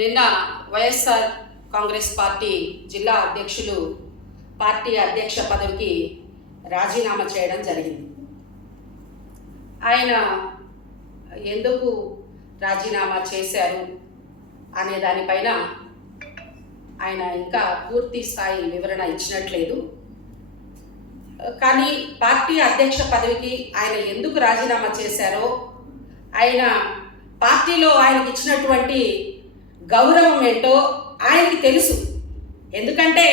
నిన్న వైఎస్ఆర్ కాంగ్రెస్ పార్టీ జిల్లా అధ్యక్షులు పార్టీ అధ్యక్ష పదవికి రాజీనామా చేయడం జరిగింది. ఆయన ఎందుకు రాజీనామా చేశారు అనే దానిపైన ఆయన ఇంకా పూర్తి స్థాయి వివరణ ఇచ్చినట్లేదు. కానీ పార్టీ అధ్యక్ష పదవికి ఆయన ఎందుకు రాజీనామా చేశారో ఆయన పార్టీలో ఆయనకి ఇచ్చినటువంటి గౌరవం ఏంటో ఆయనకి తెలుసు. ఎందుకంటే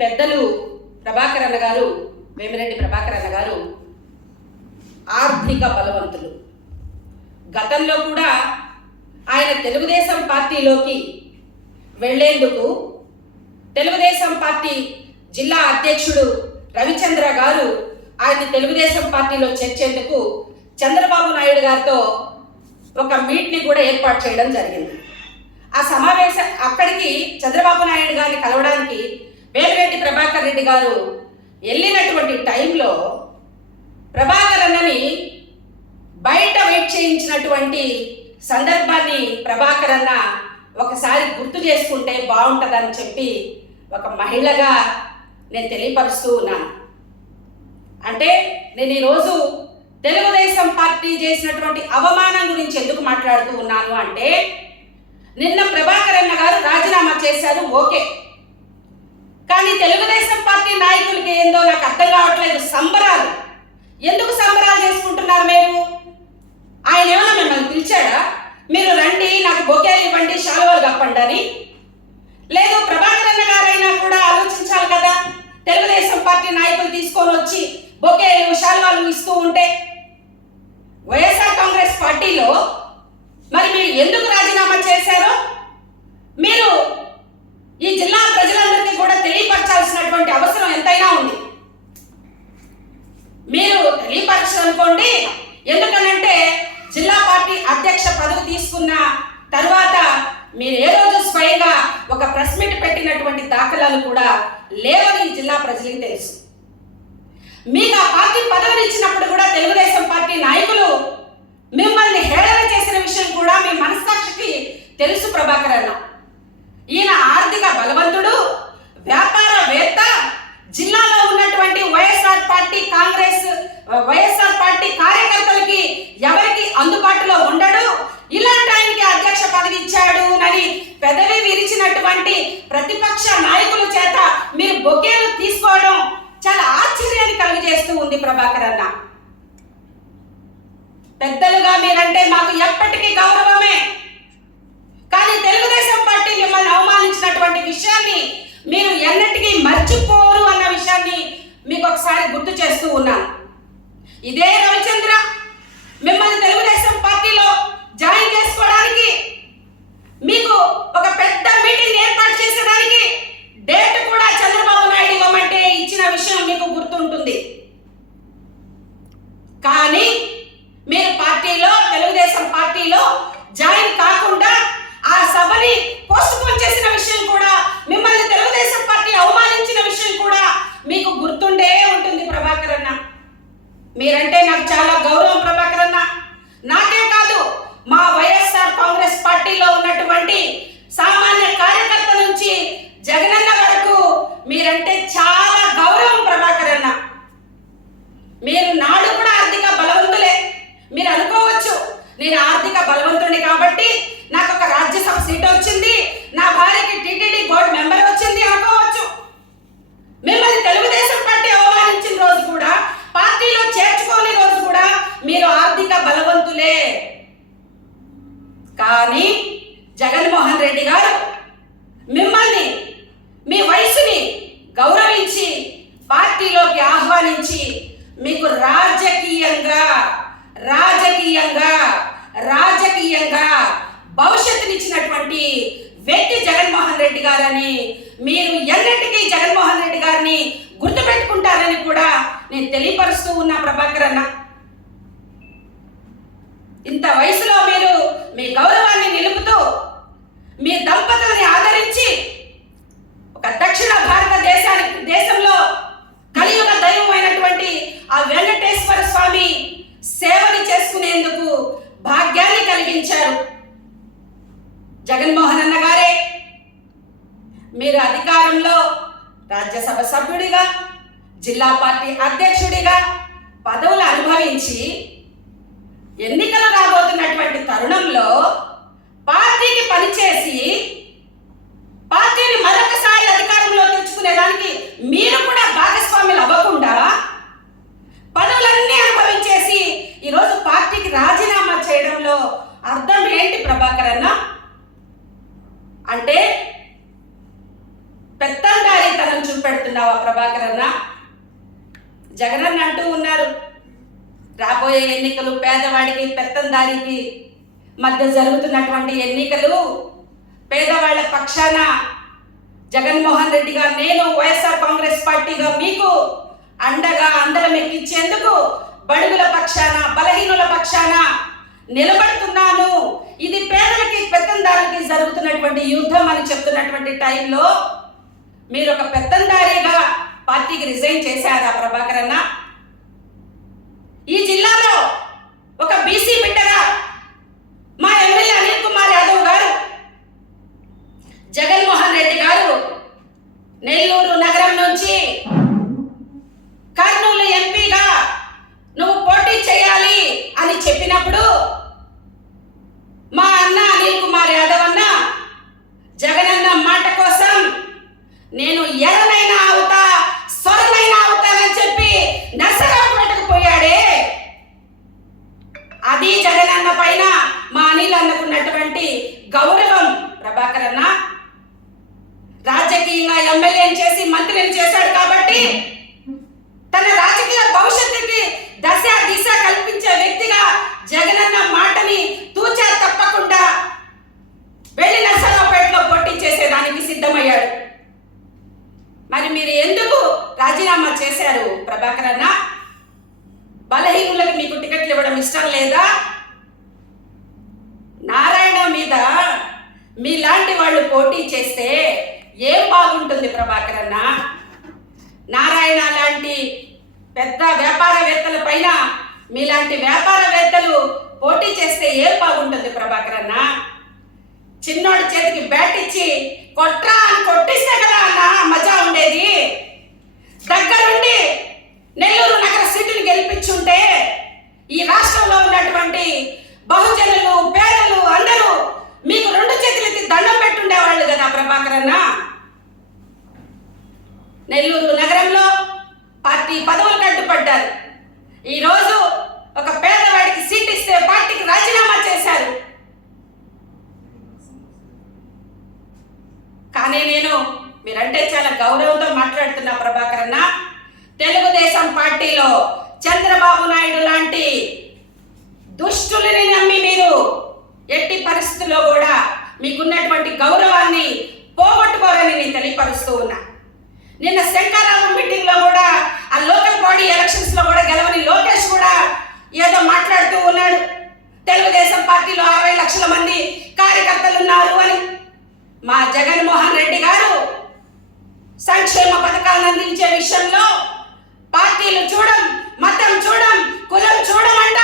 పెద్దలు ప్రభాకర్ అన్న గారు వేమిరెడ్డి ప్రభాకర్ అన్న గారు ఆర్థిక బలవంతులు. గతంలో కూడా ఆయన తెలుగుదేశం పార్టీలోకి వెళ్ళేందుకు తెలుగుదేశం పార్టీ జిల్లా అధ్యక్షుడు రవిచంద్ర గారు ఆయన తెలుగుదేశం పార్టీలో చేర్చేందుకు చంద్రబాబు నాయుడు గారితో ఒక మీట్ని కూడా ఏర్పాటు చేయడం జరిగింది. ఆ సమావేశం అక్కడికి చంద్రబాబు నాయుడు గారిని కలవడానికి వేమిరెడ్డి ప్రభాకర్ రెడ్డి గారు వెళ్ళినటువంటి టైంలో ప్రభాకర్ అన్నని బయట వెయిట్ చేయించినటువంటి సందర్భాన్ని ప్రభాకర్ అన్న ఒకసారి గుర్తు చేసుకుంటే బాగుంటుందని చెప్పి ఒక మహిళగా నేను తెలియపరుస్తూ ఉన్నాను. అంటే నేను ఈరోజు తెలుగుదేశం పార్టీ చేసినటువంటి అవమానం గురించి ఎందుకు మాట్లాడుతూ ఉన్నాను అంటే నిన్న ప్రభాకర్ అన్న గారు రాజీనామా చేశారు ఓకే. కానీ తెలుగుదేశం పార్టీ నాయకులకి ఏందో నాకు అర్థం కావట్లేదు సంబరాలు. ఎందుకు సంబరాలు చేసుకుంటున్నారు మీరు? ఆయన ఏమైనా మిమ్మల్ని పిలిచాడా? మీరు రండి నాకు బొకేలు ఇవ్వండి శాలువాలు కప్పండి అని. లేదు ప్రభాకర్ అన్న గారైనా కూడా ఆలోచించాలి కదా. తెలుగుదేశం పార్టీ నాయకులు తీసుకొని వచ్చి బొకేలు శాలువాలు ఇస్తూ ఉంటే వైఎస్ఆర్ కాంగ్రెస్ పార్టీలో మరి మీరు ఎందుకు మీరు ఈ జిల్లా ప్రజలందరికీ కూడా తెలియపరచాల్సినటువంటి అవసరం ఎంతైనా ఉంది. మీరు తెలియపరచాలనుకోండి ఎందుకనంటే జిల్లా పార్టీ అధ్యక్ష పదవి తీసుకున్న తర్వాత మీరు ఏ రోజు స్వయంగా ఒక ప్రెస్ మీట్ పెట్టినటువంటి దాఖలాలు కూడా లేవని జిల్లా ప్రజలకు తెలుసు. మీకు ఆ పార్టీ పదవిని ఇచ్చినప్పుడు కూడా తెలుగుదేశం పార్టీ నాయకులు మిమ్మల్ని హేళన చేసిన విషయం కూడా మీ మనస్సాక్షికి తెలుసు ప్రభాకర్ అన్న. ఈయన ఆర్థిక బలవంతుడు వ్యాపారవేత్త జిల్లాలో ఉన్నటువంటి YSR party congress YSR party కార్యకర్తలకి ఎవరికి అందుబాటులో ఉండడు. ఇలాంటి ఆయనకి అధ్యక్ష పదవి ఇచ్చాడు అని పెదవి విరిచినటువంటి ప్రతిపక్ష నాయకుల చేత మీరు బొకేలు తీసుకోవడం చాలా ఆశ్చర్యాన్ని కలుగజేస్తూ ఉంది ప్రభాకర్ అన్న. పెద్దలుగా మీరంటే మాకు ఎప్పటికీ గౌరవమే. కానీ తెలుగుదేశం పార్టీ మిమ్మల్ని అవమానించినటువంటి విషయాన్ని మీరు ఎన్నటికీ మర్చిపోరు అన్న విషయాన్ని మీకు ఒకసారి గుర్తు చేస్తూ ఉన్నాను. ఇదే రవిచంద్ర మిమ్మల్ని తెలుగుదేశం పార్టీలో జాయిన్ చేసుకోవడానికి మీకు ఒక పెద్ద మీటింగ్ ఏర్పాటు చేసేదానికి డేట్ కూడా చంద్రబాబు నాయుడు ఇవ్వమంటే ఇచ్చిన విషయం మీకు గుర్తుంటుంది. కానీ మీరు పార్టీలో తెలుగుదేశం పార్టీలో జాయిన్ కాకుండా ఆ సభని పోస్ట్ పోన్ చేసిన విషయం కూడా మిమ్మల్ని తెలుగుదేశం పార్టీ అవమానించిన విషయం కూడా మీకు గుర్తుండే ఉంటుంది ప్రభాకర్ అన్న మీరంటే నాకు చాలా గౌరవం ప్రభాకర్ అన్న నాకే కాదు మా వైఎస్ఆర్ కాంగ్రెస్ పార్టీలో ఉన్నటువంటి సామాన్య కార్యకర్త నుంచి జగనన్న వరకు మీరంటే చాలా గౌరవం ప్రభాకర్ అన్న మీరు నాడు కూడా ఆర్థిక బలవంతులే మీరు అనుకోవచ్చు నేను ఆర్థిక బలవంతుడిని కాబట్టి నాకు ఒక రాజ్యసభ సీట్ వచ్చింది. నా భార్యకి టీటీడీ బోర్డు మెంబర్ వచ్చింది అనుకోవచ్చు. మిమ్మల్ని తెలుగుదేశం పార్టీ అవమానించిన రోజు కూడా పార్టీలో చేర్చుకోని రోజు కూడా మీరు ఆర్థిక బలవంతులే. కానీ జగన్మోహన్ రెడ్డి గారు మిమ్మల్ని మీ వయసుని గౌరవించి పార్టీలోకి ఆహ్వానించి మీకు రా రాజకీయంగా రాజకీయంగా భవిష్యత్తునిచ్చినటువంటి వ్యక్తి జగన్మోహన్ రెడ్డి గారని మీరు ఎన్నటికీ జగన్మోహన్ రెడ్డి గారిని గుర్తుపెట్టుకుంటారని కూడా నేను తెలియపరుస్తూ ఉన్నా ప్రభాకర్ అన్న. ఇంత వయసులో మీరు మీ గౌరవాన్ని నిలుపుతూ మీ దంపతుల్ని ఆదరించి ఒక దక్షిణ భారతదేశానికి దేశంలో కలియుగ దైవమైనటువంటి ఆ వెంకటేశ్వర స్వామి సేవని చేసుకునేందుకు భాగ్యాన్ని కలిగించారు. జగన్మోహన్ అన్న గారే మీరు అధికారంలో రాజ్యసభ సభ్యుడిగా జిల్లా పార్టీ అధ్యక్షుడిగా పదవులు అనుభవించి ఎన్నికలు రాబోతున్నటువంటి తరుణంలో పార్టీకి పనిచేసి పార్టీని మరొకసారి అధికారంలో తెచ్చుకునేదానికి మీరు కూడా భాగస్వాములు అవ్వకుండా పదవులన్నీ అనుభవించేసి ఈరోజు పార్టీకి రాజీనామా చేయడంలో అర్థం ఏంటి ప్రభాకర్ అన్న? అంటే పెత్తందారితనం చూపెడుతున్నావా ప్రభాకర్ అన్న? జగనన్న అంటూ ఉన్నారు రాబోయే ఎన్నికలు పేదవాడికి పెత్తందారికి మధ్య జరుగుతున్నటువంటి ఎన్నికలు పేదవాళ్ళ పక్షాన జగన్మోహన్ రెడ్డిగా నేను వైఎస్ఆర్ కాంగ్రెస్ పార్టీగా మీకు అండగా అందరం ఎక్కించేందుకు బడుగుల పక్షాన బలహీనుల పక్షాన నిలబడుతున్నాను. ఇది పేదలకి పెత్తందారులకి జరుగుతున్నటువంటి యుద్ధం అని చెప్తున్నటువంటి టైంలో మీరు ఒక పెత్తందారిగా పార్టీకి రిజైన్ చేశారా ప్రభాకర్ అన్న? ఈ జిల్లాలో ఒక బీసీ బిడ్డగా మా ఎమ్మెల్యే అనిల్ కుమార్ యాదవ్ గారు జగన్మోహన్ రెడ్డి గారు నెల్లూరు నగరం నుంచి కర్నూలు ఎంపీగా నువ్వు పోటీ చేయాలి అని చెప్పినప్పుడు మా అన్న అనిల్ కుమార్ యాదవ్ అన్న జగనన్న మాట కోసం నేను ఎర్రనైనా అవుతా సొరనైనా అవుతానని చెప్పి నర్సరావు పెట్టకపోయాడే అది జగనన్న పైన మా గౌరవం ప్రభాకర్ అన్న రాజకీయంగా ఎమ్మెల్యేని చేసి మంత్రిని చేశాడు కాబట్టి తన రాజకీయ భవిష్యత్తుకి దశ దిశ కల్పించే వ్యక్తిగా జగనన్న మాటని తూచా తప్పకుండా వెళ్ళి నర్సరావుపేటలో పోటీ చేసేదానికి సిద్ధమయ్యాడు. మరి మీరు ఎందుకు రాజీనామా చేశారు ప్రభాకర్ అన్న? బలహీనులకు మీకు టికెట్లు ఇవ్వడం ఇష్టం లేదా? నారాయణ మీద మీలాంటి వాళ్ళు పోటీ చేస్తే ఏం బాగుంటుంది ప్రభాకర్ అన్న? నారాయణ లాంటి పెద్ద వ్యాపారవేత్తల పైన మీలాంటి వ్యాపారవేత్తలు పోటీ చేస్తే ఏం బాగుంటుంది ప్రభాకర్ అన్న? చిన్నోడి చేతికి బ్యాట్ ఇచ్చి కొట్రా అని కొట్టిస్తే కదా అన్న మజా ఉండేది. దగ్గరుండి నెల్లూరు నగర సీటుని గెలిపించుంటే ఈ రాష్ట్రంలో ఉన్నటువంటి బహుజనులు పేదలు అందరూ మీకు రెండు చేతులెత్తి దండం పెట్టుండేవాళ్ళు కదా ప్రభాకర్ అన్న. నెల్లూరు నగరంలో పార్టీ పదవులు కట్టుపడ్డారు ఈరోజు ఒక పేదవాడికి సీట్ ఇస్తే పార్టీకి రాజీనామా చేశారు. కానీ నేను మీరంటే చాలా గౌరవంతో మాట్లాడుతున్నా ప్రభాకర్ అన్న. తెలుగుదేశం పార్టీలో చంద్రబాబు నాయుడు లాంటి దుష్టులని నమ్మి మీరు ఎట్టి పరిస్థితుల్లో కూడా మీకున్నటువంటి గౌరవాన్ని పోగొట్టుకోరని నేను తెలియపరుస్తూ ఉన్నా. నిన్న శంకరామం మీటింగ్లో కూడా ఆ లోకల్ బాడీ ఎలక్షన్స్లో కూడా గెలవని లోకేష్ కూడా ఏదో మాట్లాడుతూ ఉన్నాడు. తెలుగుదేశం పార్టీలో అరవై లక్షల మంది కార్యకర్తలు ఉన్నారు అని. మా జగన్మోహన్ రెడ్డి గారు సంక్షేమ పథకాలను అందించే విషయంలో పార్టీలు చూడం మతం చూడం కులం చూడమంట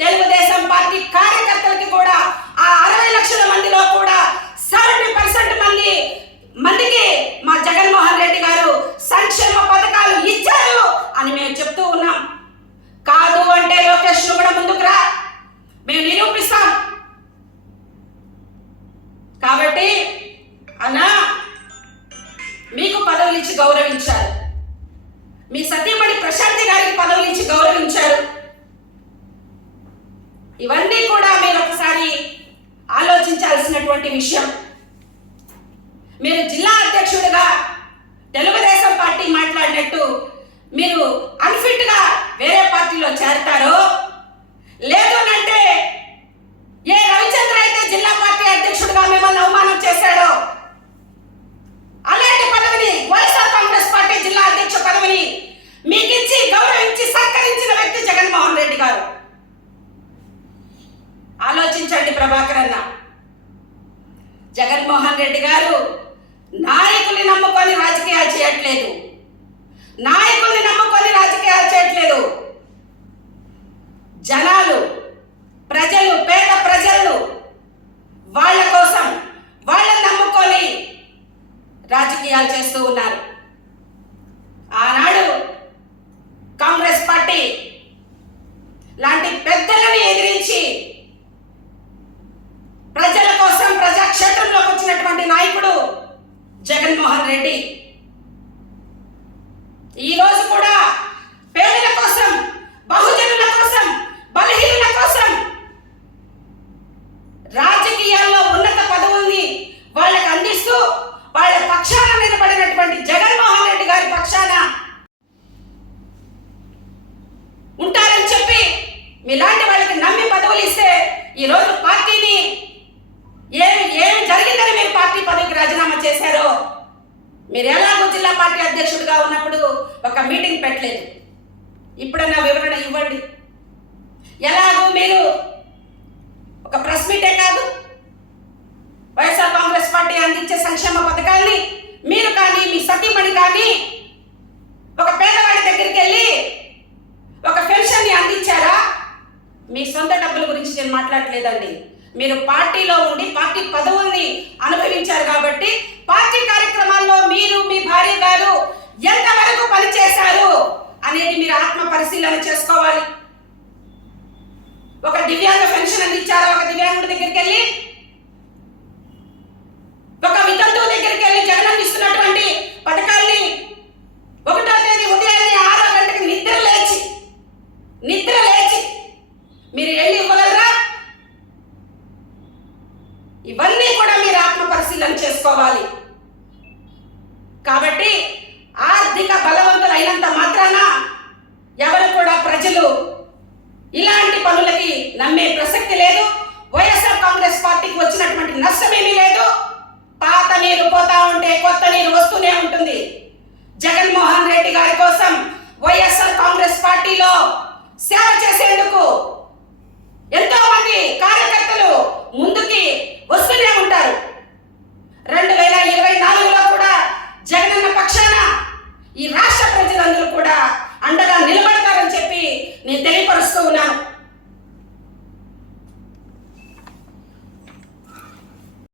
తెలుగుదేశం పార్టీ కార్యకర్తలకి కూడా ఆ అరవై లక్షల మందిలో కూడా సెవెంటీ పర్సెంట్ మంది మందికి మా జగన్మోహన్ రెడ్డి గారు సంక్షేమ పథకాలు ఇచ్చారు అని మేము చెప్తూ ఉన్నాం కాదు అంటే లోకేష్ను కూడా ముందుకు రా మేము నిరూపిస్తాం కాబట్టి అన్నా మీకు పదవులు ఇచ్చి గౌరవించారు. మీ సతీమణి ప్రశాంతి గారికి పదవులు ఇచ్చి గౌరవించారు. ఇవన్నీ కూడా మీరు ఒకసారి ఆలోచించాల్సినటువంటి విషయం. మీరు జిల్లా అధ్యక్షుడిగా తెలుగుదేశం పార్టీ మాట్లాడినట్టు మీరు అన్ఫిట్ గారు నాయకుల్ని నమ్ముకొని రాజకీయాలు చేయట్లేదు. నాయకుల్ని నమ్ముకొని రాజకీయాలు చేయట్లేదు. జనాలు ప్రజలు పేద ప్రజలు వాళ్ళ కోసం వాళ్ళని నమ్ముకొని రాజకీయాలు చేస్తూ ఉన్నారు. ఆనాడు కాంగ్రెస్ పార్టీ లాంటి ఇలాంటి వాళ్ళకి నమ్మి పదవులు ఇస్తే ఈ రోజు పార్టీని ఏం ఏం జరిగిందని మీరు పార్టీ పదవికి రాజీనామా చేశారో? మీరు ఎలాగో జిల్లా పార్టీ అధ్యక్షుడిగా ఉన్నప్పుడు ఒక మీటింగ్ పెట్టలేదు. ఇప్పుడన్నా వివరణ ఇవ్వండి. ఎలాగో మీరు ఒక ప్రెస్ మీటే కాదు వైఎస్ఆర్ కాంగ్రెస్ పార్టీ అందించే సంక్షేమ పథకాల్ని మీరు కానీ మీ సతీమణి కానీ ఒక పేదవాడి దగ్గరికి వెళ్ళి ఒక పెన్షన్ని అందించారా? మీ సొంత డబ్బుల గురించి నేను మాట్లాడలేదండి. మీరు పార్టీలో ఉండి పార్టీ పదవుల్ని అనుభవించారు కాబట్టి పార్టీ కార్యక్రమాల్లో మీరు మీ భార్య గారు ఎంతవరకు పనిచేశారు అనేది మీరు ఆత్మ పరిశీలన చేసుకోవాలి. ఒక దివ్యాంగ పెన్షన్ అందించారా? ఒక దివ్యాంగుడి దగ్గరికి వెళ్ళి మీరు వెళ్ళి ఇవ్వగలరా? ఇవన్నీ కూడా మీరు ఆత్మ పరిశీలన చేసుకోవాలి. కాబట్టి ఆర్థిక బలవంతులు అయినంత మాత్రాన ఎవరు కూడా ప్రజలు ఇలాంటి పనులకి నమ్మే ప్రసక్తి లేదు. వైఎస్ఆర్ కాంగ్రెస్ పార్టీకి వచ్చినటువంటి నష్టమేమీ లేదు. పాత నీరు పోతా ఉంటే కొత్త నీరు వస్తూనే ఉంటుంది. జగన్మోహన్ రెడ్డి గారి కోసం వైఎస్ఆర్ కాంగ్రెస్ పార్టీలో సేవ చేసేందుకు ఈ రాష్ట్ర ప్రజలందరూ కూడా అండగా నిలబడతారని చెప్పి నేను తెలియపరుస్తూ ఉన్నాను.